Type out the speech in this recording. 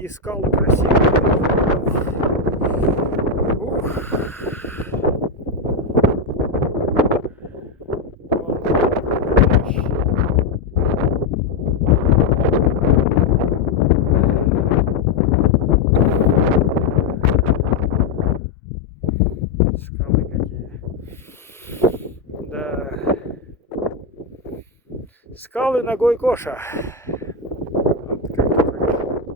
какие скалы красивые. Ух. Скалы какие. Да. Скалы ногой Коша.